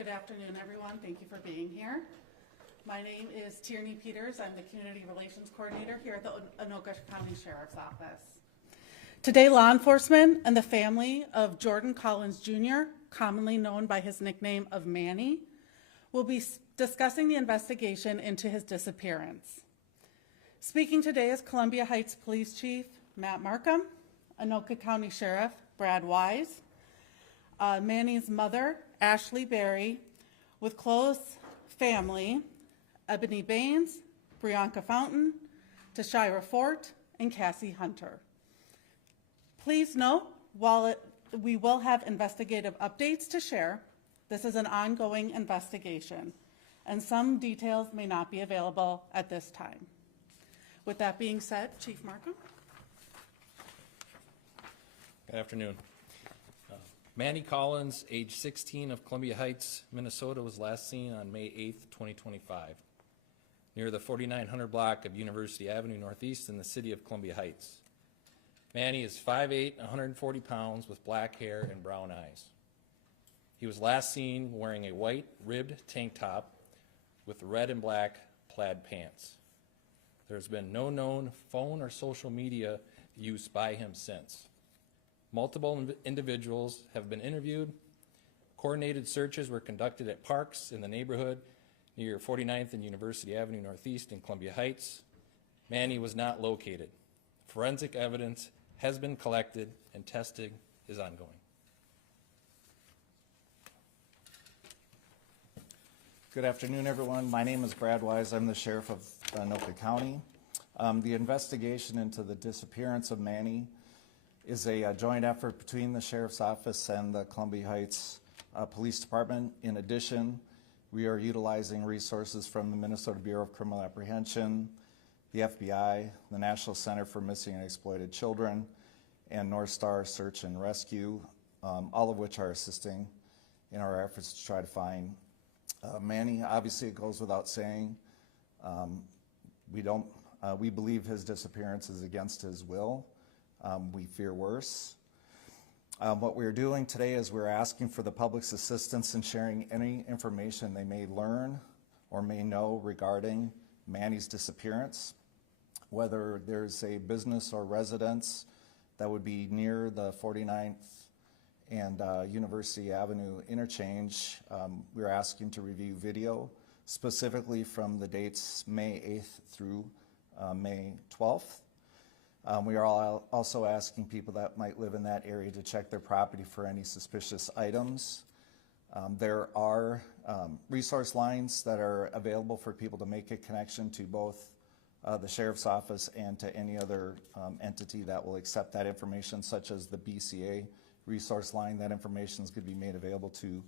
Good afternoon, everyone. Thank you for being here. My name is Tierney Peters. I'm the Community Relations Coordinator here at the Anoka County Sheriff's Office. Today, law enforcement and the family of Jordan Collins Jr., commonly known by his nickname of Manny, will be discussing the investigation into his disappearance. Speaking today is Columbia Heights Police Chief Matt Markham, Anoka County Sheriff Brad Wise, Manny's mother, Ashley Berry, with close family, Ebony Baines, Brianka Fountain, Tashira Fort, and Cassie Hunter. Please note, while we will have investigative updates to share, this is an ongoing investigation, and some details may not be available at this time. With that being said, Chief Markham. Good afternoon. Manny Collins, age 16, of Columbia Heights, Minnesota, was last seen on May 8th, 2025, near the 4900 block of University Avenue Northeast in the city of Columbia Heights. Manny is 5'8", 140 pounds, with black hair and brown eyes. He was last seen wearing a white ribbed tank top with red and black plaid pants. There's been no known phone or social media use by him since. Multiple individuals have been interviewed. Coordinated searches were conducted at parks in the neighborhood near 49th and University Avenue Northeast in Columbia Heights. Manny was not located. Forensic evidence has been collected and testing is ongoing. Good afternoon, everyone. My name is Brad Wise. I'm the Sheriff of Anoka County. The investigation into the disappearance of Manny is a joint effort between the Sheriff's Office and the Columbia Heights Police Department. In addition, we are utilizing resources from the Minnesota Bureau of Criminal Apprehension, the FBI, the National Center for Missing and Exploited Children, and North Star Search and Rescue, all of which are assisting in our efforts to try to find Manny. Obviously, it goes without saying, we believe his disappearance is against his will. We fear worse. What we're doing today is we're asking for the public's assistance in sharing any information they may learn or may know regarding Manny's disappearance, whether there's a business or residence that would be near the 49th and University Avenue interchange. We're asking to review video, specifically from the dates May 8th through May 12th. We are also asking people that might live in that area to check their property for any suspicious items. There are resource lines that are available for people to make a connection to both the Sheriff's Office and to any other entity that will accept that information, such as the BCA resource line. That information is going to be made available to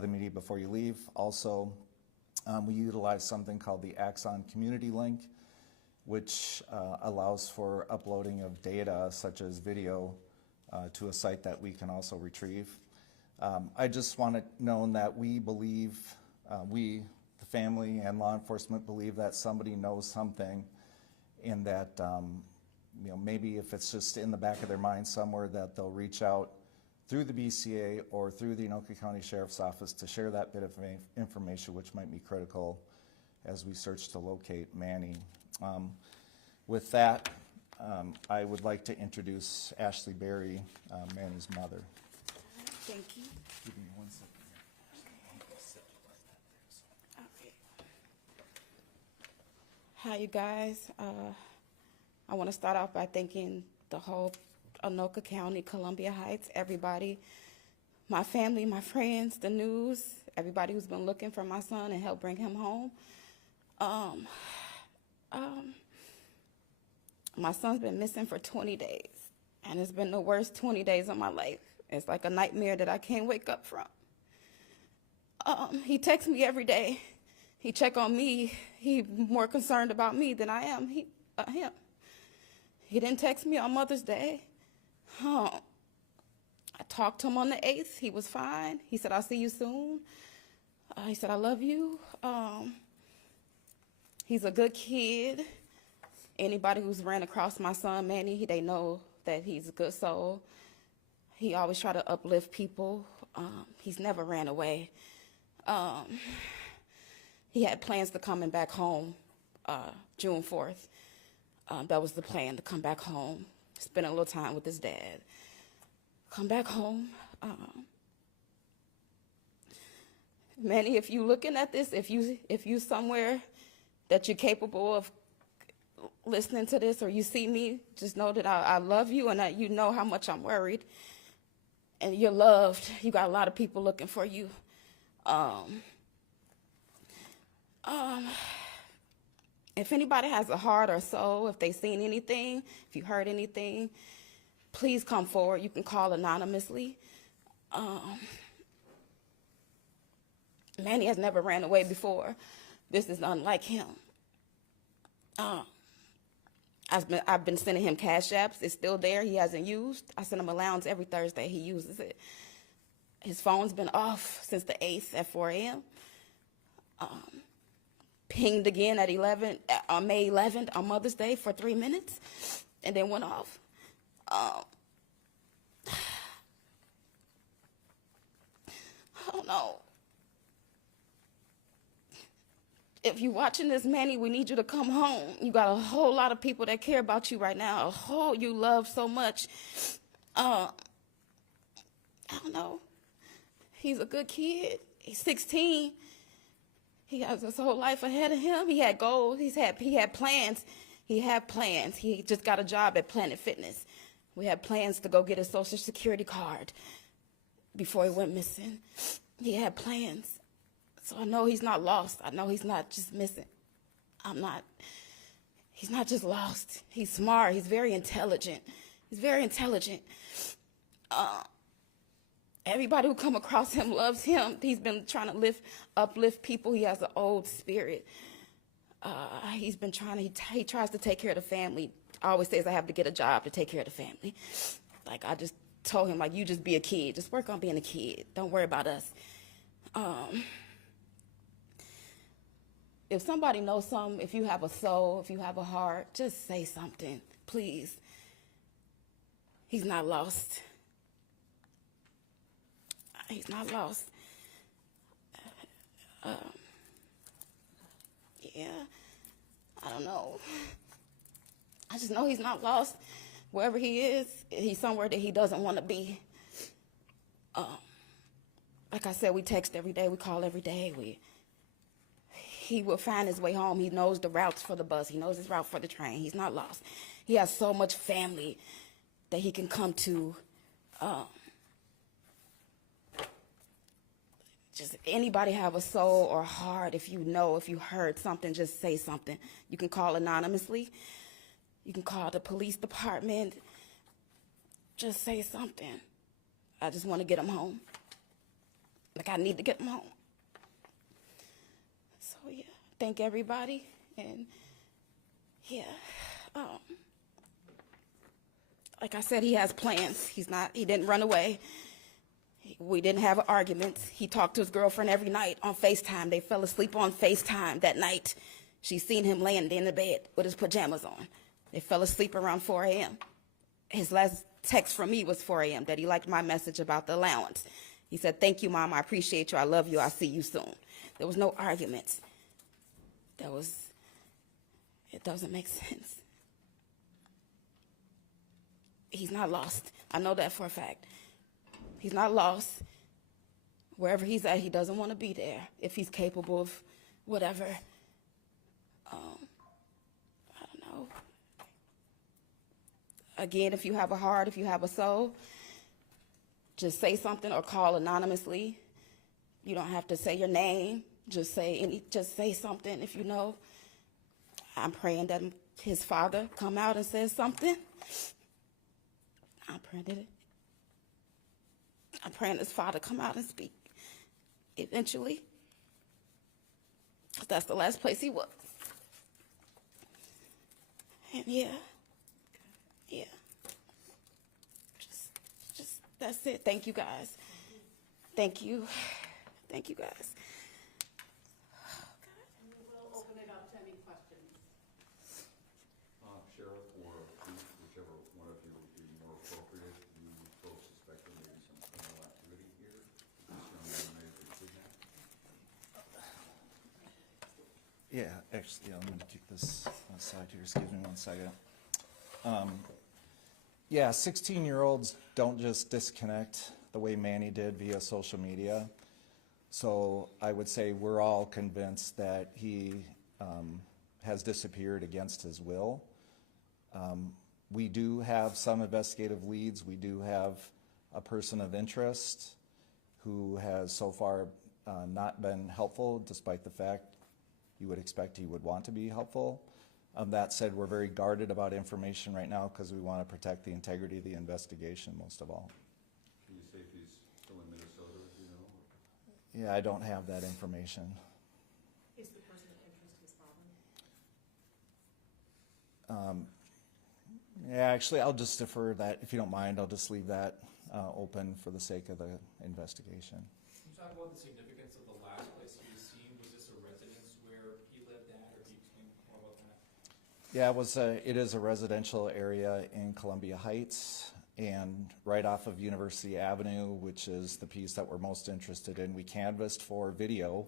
the media before you leave. Also, we utilize something called the Axon Community Link, which allows for uploading of data such as video to a site that we can also retrieve. I just want it known that we believe, the family and law enforcement believe that somebody knows something, and that maybe if it's just in the back of their mind somewhere, that they'll reach out through the BCA or through the Anoka County Sheriff's Office to share that bit of information, which might be critical as we search to locate Manny. With that, I would like to introduce Ashley Berry, Manny's mother. Thank you. Give me 1 second here. Hi, you guys. I want to start off by thanking the whole Anoka County, Columbia Heights, everybody, my family, my friends, the news, everybody who's been looking for my son and helped bring him home. My son's been missing for 20 days, and it's been the worst 20 days of my life. It's like a nightmare that I can't wake up from. He texts me every day. He check on me. He's more concerned about me than I am him. He didn't text me on Mother's Day. I talked to him on the 8th. He was fine. He said, I'll see you soon. He said, I love you. He's a good kid. Anybody who's ran across my son, Manny, they know that he's a good soul. He always try to uplift people. He's never ran away. He had plans to coming back home June 4th. That was the plan, to come back home, spend a little time with his dad. Come back home. Manny, if you looking at this, if you somewhere that you're capable of listening to this, or you see me, just know that I love you, and that you know how much I'm worried. And you're loved. You got a lot of people looking for you. If anybody has a heart or soul, if they seen anything, if you heard anything, please come forward. You can call anonymously. Manny has never ran away before. This is unlike him. I've been sending him cash apps. It's still there. He hasn't used. I send him allowance every Thursday. He uses it. His phone's been off since the 8th at 4 a.m. Pinged again at on May 11th on Mother's Day for 3 minutes, and then went off. I don't know. If you're watching this, Manny, we need you to come home. You got a whole lot of people that care about you right now. You love so much. I don't know. He's a good kid. He's 16. He has his whole life ahead of him. He had goals. He had plans. He had plans. He just got a job at Planet Fitness. We had plans to go get a Social Security card before he went missing. He had plans. So I know he's not lost. I know he's not just missing. He's not just lost. He's smart. He's very intelligent. Everybody who come across him loves him. He's been trying to uplift people. He has an old spirit. He tries to take care of the family. I always says I have to get a job to take care of the family. Like, I just told him, like, you just be a kid. Just work on being a kid. Don't worry about us. If somebody knows something, if you have a soul, if you have a heart, just say something, please. He's not lost. He's not lost. Yeah, I don't know. I just know he's not lost. Wherever he is, he's somewhere that he doesn't want to be. Like I said, we text every day, we call every day. He will find his way home. He knows the routes for the bus. He knows his route for the train. He's not lost. He has so much family that he can come to. Just anybody have a soul or heart, if you heard something, just say something. You can call anonymously. You can call the police department. Just say something. I just want to get him home. Like, I need to get him home. So, yeah, thank everybody. And, yeah, like I said, he has plans. He didn't run away. We didn't have arguments. He talked to his girlfriend every night on FaceTime. They fell asleep on FaceTime that night. She seen him laying in the bed with his pajamas on. They fell asleep around 4 a.m. His last text from me was 4 a.m. that he liked my message about the allowance. He said, "Thank you, Mom. I appreciate you. I love you. I'll see you soon." There was no arguments. It doesn't make sense. He's not lost. I know that for a fact. He's not lost. Wherever he's at, he doesn't want to be there. If he's capable of whatever. I don't know. Again, if you have a heart, if you have a soul, just say something or call anonymously. You don't have to say your name. Just say something if you know. I'm praying that his father come out and says something. I'm praying his father come out and speak eventually. That's the last place he was. And yeah. Just that's it. Thank you guys. Thank you guys. And we will open it up to any questions. Sheriff or Chief, whichever one of you would be more appropriate. You both suspect there may be some criminal activity here. This young man may have been kidnapped. Yeah, actually, I'm gonna kick this aside here, excuse me 1 second. Yeah, 16-year-olds don't just disconnect the way Manny did via social media. So I would say we're all convinced that he has disappeared against his will. We do have some investigative leads. We do have a person of interest who has so far not been helpful, despite the fact you would expect he would want to be helpful. That said, we're very guarded about information right now because we want to protect the integrity of the investigation most of all. Can you say if he's still in Minnesota, do you know? Yeah, I don't have that information. Is the person of interest his father? Yeah, actually, I'll just defer that, if you don't mind, I'll just leave that open for the sake of the investigation. Can you talk about the significance of the last place he was seen? Was this a residence where he lived at, or can you explain more about that? Yeah, it is a residential area in Columbia Heights, and right off of University Avenue, which is the piece that we're most interested in. We canvassed for video,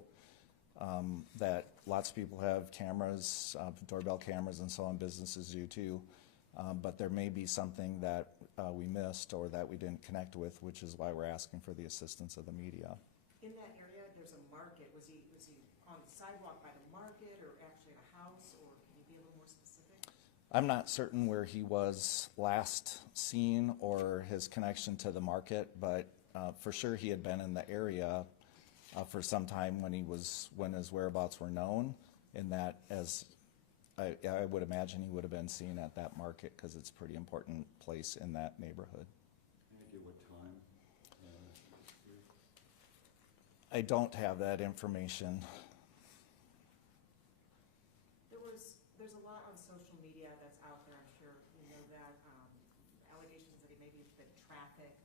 that lots of people have cameras, doorbell cameras and so on, businesses do too. But there may be something that we missed or that we didn't connect with, which is why we're asking for the assistance of the media. In that area, there's a market. Was he on the sidewalk by the market or actually at a house, or can you be a little more specific? I'm not certain where he was last seen or his connection to the market, but for sure he had been in the area for some time when his whereabouts were known, in that as I would imagine he would have been seen at that market because it's a pretty important place in that neighborhood. Can I get what time? I don't have that information. There's a lot on social media that's out there. I'm sure you know that. Allegations that he maybe has been trafficked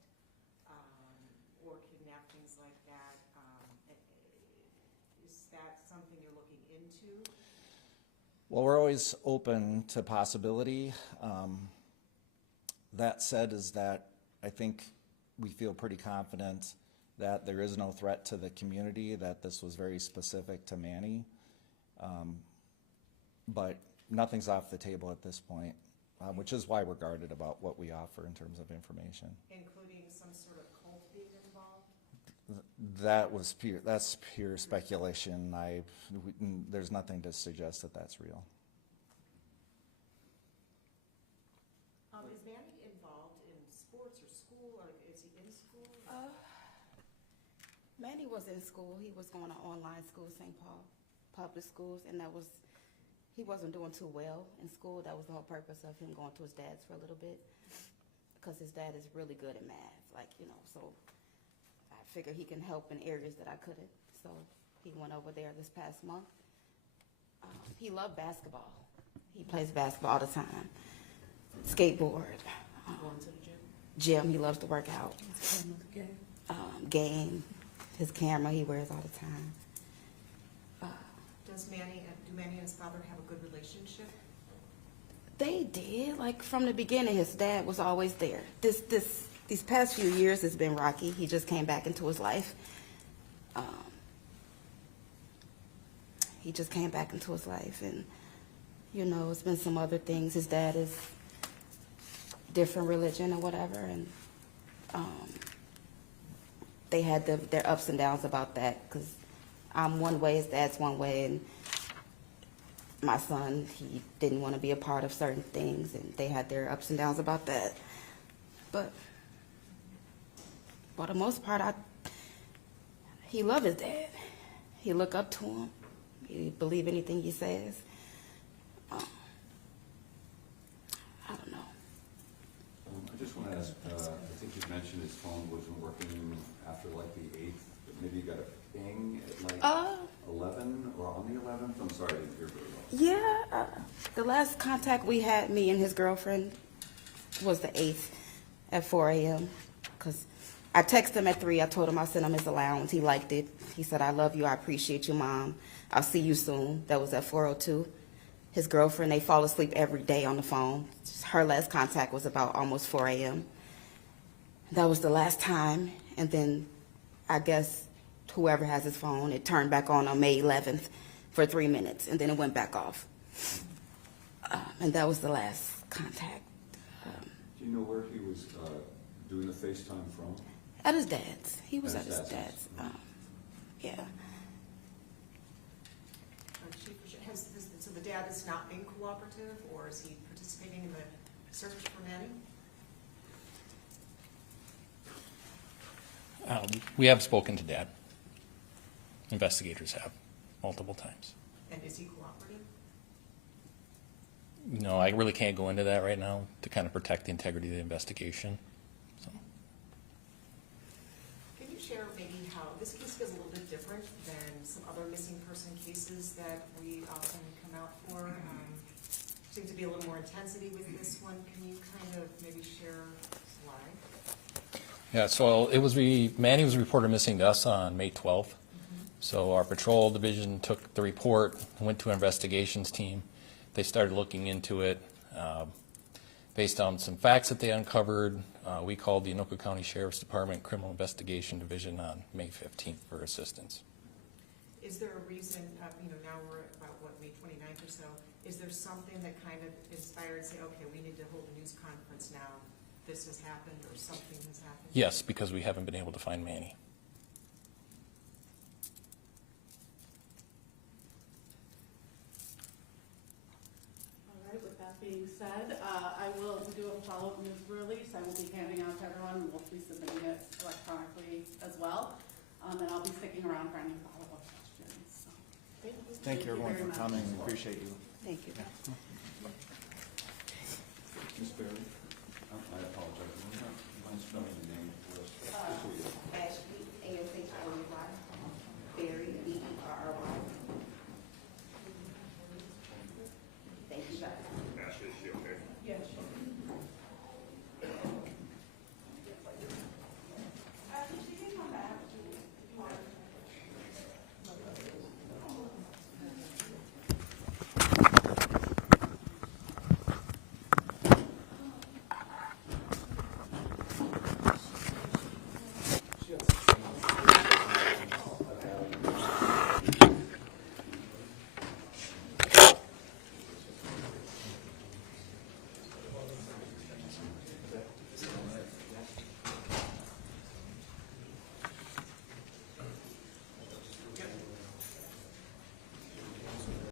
or kidnapped, things like that. Is that something you're looking into? Well, we're always open to possibility. That said, is that I think we feel pretty confident that there is no threat to the community, that this was very specific to Manny. But nothing's off the table at this point, which is why we're guarded about what we offer in terms of information. Including some sort of cult being involved? That's pure speculation. There's nothing to suggest that that's real. Is Manny involved in sports or school, or is he in school? Manny was in school. He was going to online school, St. Paul public schools, and he wasn't doing too well in school. That was the whole purpose of him going to his dad's for a little bit, because his dad is really good at math, so I figured he can help in areas that I couldn't. So he went over there this past month. He loved basketball. He plays basketball all the time. Skateboard. Going to the gym? Gym, he loves to work out. Game. His camera he wears all the time. Do Manny and his father have a good relationship? They did. From the beginning, his dad was always there. These past few years has been rocky. He just came back into his life. And it's been some other things. His dad is different religion or whatever, and they had their ups and downs about that, because I'm one way, his dad's one way, and my son, he didn't want to be a part of certain things, and they had their ups and downs about that. But for the most part, he loved his dad. He looked up to him. He believed anything he says. I don't know. I just want to ask, I think you mentioned his phone wasn't working after the 8th, but maybe you got a ping at 11 or on the 11th? I'm sorry, I didn't hear very well. Yeah, the last contact we had, me and his girlfriend, was the 8th at 4 a.m. because I texted him at 3. I told him I sent him his allowance. He liked it. He said, "I love you. I appreciate you, Mom. I'll see you soon." That was at 4:02. His girlfriend, they fall asleep every day on the phone. Her last contact was about almost 4 a.m. That was the last time. And then I guess whoever has his phone, it turned back on May 11th. for 3 minutes, and then it went back off. And that was the last contact. Do you know where he was doing the FaceTime from? At his dad's. He was At at his his dad's. dad's. Yeah. So the dad is not being cooperative, or is he participating in the search for Manny? We have spoken to Dad. Investigators have, multiple times. And is he cooperative? No, I really can't go into that right now to kind of protect the integrity of the investigation. So, Can you share maybe how, this case feels a little bit different than some other missing person cases that we often come out for? Seems to be a little more intensity with this one. Can you kind of maybe share why? yeah, so Manny was reported missing to us on May 12th. So our patrol division took the report, went to an investigations team. They started looking into it. Based on some facts that they uncovered, we called the Anoka County Sheriff's Department Criminal Investigation Division on May 15th for assistance. Is there a reason, now we're about, May 29th or so, is there something that kind of inspired, say, okay, we need to hold a news conference now, this has happened, or something has happened? Yes, because we haven't been able to find Manny. All right, with that being said, I will do a follow-up news release. I will be handing out to everyone, and we'll be submitting it electronically as well. And I'll be sticking around for any follow-up questions. So, Thank you everyone very for much. coming, we appreciate you. Thank you. Ms. Barry? I apologize. Mind spelling